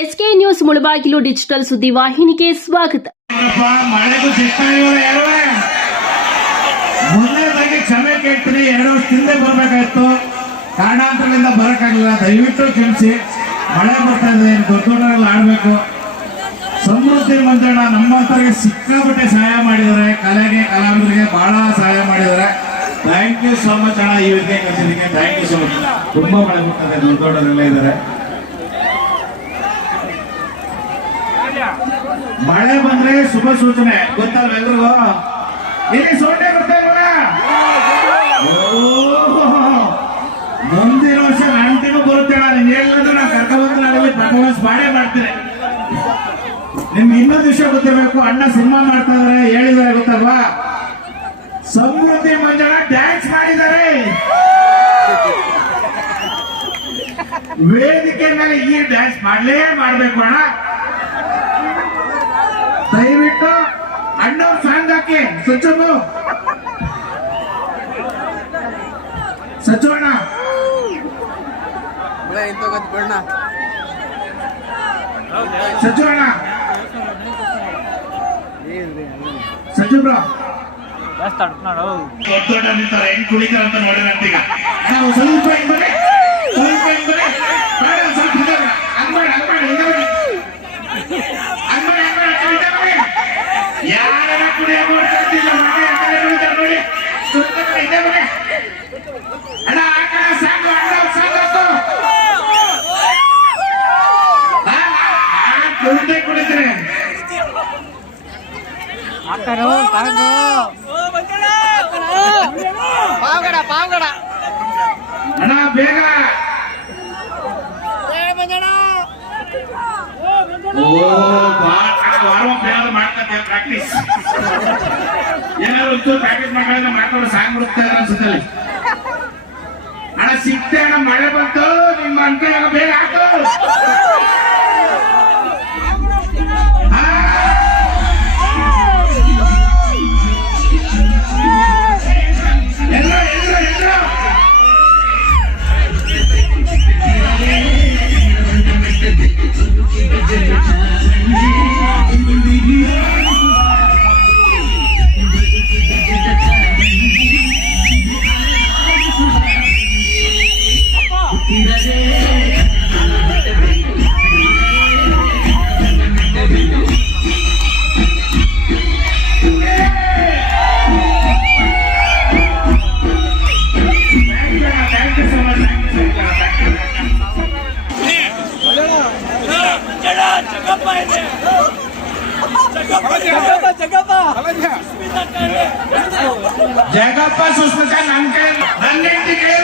SK news Mulbagal digital ಸುದ್ದಿವಾಹಿನಿಗೆ ಸ್ವಾಗತ. ಮೊದಲನೇದಾಗಿ ಕ್ಷಮೆ ಕೇಳ್ತೀನಿ. 2 ವರ್ಷದಿಂದ ಬರಬೇಕಾಯ್ತು, ಕಾರಣಾಂತರದಿಂದ ಬರಕ್ಕಾಗಲಿಲ್ಲ. ದಯವಿಟ್ಟು ಕ್ಷಮಿಸಿ. ಮಳೆ ಬರ್ತಾ ಇದೆ, ದೊಡ್ಡವರೆಲ್ಲ ಆಡ್ಬೇಕು. ಸಮೃದ್ಧಿ ಮಂಜಣ್ಣ ನಮ್ಮಂತರಿಗೆ ಸಿಕ್ಕಾಪಟ್ಟೆ ಸಹಾಯ ಮಾಡಿದ್ದಾರೆ. ಕಲೆಗೆ ಕಲಾವಿದರಿಗೆ ಬಹಳ ಸಹಾಯ ಮಾಡಿದ್ದಾರೆ. ಥ್ಯಾಂಕ್ ಯು ಸೋ ಮಚ್ ಅಣ್ಣ. ಈ ವೇದಿಕೆ ಕಲಿಸಿದ್ದಕ್ಕೆ ಥ್ಯಾಂಕ್ ಯು ಸೋ ಮಚ್. ತುಂಬಾ ಮಳೆ ಬರ್ತದೆ, ದೊಡ್ಡವರೆಲ್ಲ ಇದ್ದಾರೆ. ಮಳೆ ಬಂದ್ರೆ ಶುಭ ಸೂಚನೆ, ಗೊತ್ತಲ್ವ ಎಲ್ರಿಗೂ? ಇಲ್ಲಿ ಸೋಟೆ ಬರ್ತಾ ಇಲ್ವಲ್ಲ? ಮುಂದಿನ ವರ್ಷ ನನ್ನ ತಿಂಗಳು ಬರುತ್ತೆ. ನೀನ್ ಹೇಳಿದ್ರೆ ನಾನು ಕರ್ಕೊಂಡ್ಬಂದು ನಾನಲ್ಲಿ ಪರ್ಫಾರ್ಮೆನ್ಸ್ ಮಾಡೇ ಮಾಡ್ತೀನಿ. ನಿಮ್ಗೆ ಇನ್ನೊಂದು ವಿಷಯ ಗೊತ್ತಿರಬೇಕು. ಅಣ್ಣ ಸಿನಿಮಾ ಮಾಡ್ತಾ ಇದಾರೆ, ಹೇಳಿದಾರೆ ಗೊತ್ತಲ್ವಾ? ಸಮೃದ್ಧಿ ಮಂಜಣ್ಣ ಡ್ಯಾನ್ಸ್ ಮಾಡಿದ್ದಾರೆ ವೇದಿಕೆ ಮೇಲೆ. ಈ ಡ್ಯಾನ್ಸ್ ಮಾಡ್ಬೇಕು ಅಣ್ಣ. ದಯವಿಟ್ಟು ಅಣ್ಣವ್ರ ಸಾಂಗ್ ಹಾಕಿ. ಸಚ್ಚು ಅಣ್ಣ, ಸಚ್ಚು ಅಣ್ಣ, ಸಚ್ಚು ಬ್ರೋ ದೊಡ್ಡ ನಿಂತಾರೆ. ಹೆಂಗ್ ಕುಳಿತಾರ ಅಂತ ನೋಡಿರ ಅಂತೀಗ. ನಾವು ಸ್ವಲ್ಪ ಹೆಂಗ್ ಬನ್ನಿ, ಸ್ವಲ್ಪ ಹೆಂಗ್ ಬನ್ನಿ. ಬೇಡ, ಸ್ವಲ್ಪ ಹಂಗ್ಬೇಡ, ಯಾರ ಕುಡಿಯ ಮಾಡ್ತಿಲ್ಲ. ನೋಡಿ ಅಣ್ಣ, ಆ ಕಡೆ ಸಾಕು, ಅಣ್ಣ ಸಾಕು. ಕುಡಿದೇ ಕುಡಿದ್ರೆ ಅಣ್ಣ ಬೇಗ. ಪ್ರಾಕ್ಟೀಸ್ ಏನಾದ್ರು ಪ್ರಾಕ್ಟೀಸ್ ಮಾಡ್ಕೊಂಡು ಸಾಂಗ್ ಬಿಡುತ್ತಾ ಇದ್ರೆ ಅನ್ಸುತ್ತಲ್ಲಿ. ಅಣ್ಣ ಸಿಕ್ತೆ ಅಣ್ಣ, ಮಳೆ ಬಂತು. ನಿಮ್ಮ ಅಂಕ ಬೇಗ ಹಾಕು. ಜಗಪ್ಪ ಸುಸ್ಮಿತ ನನ್ನ ಕೈ, ನನ್ನ ಹೆಂಡತಿ ಕೈ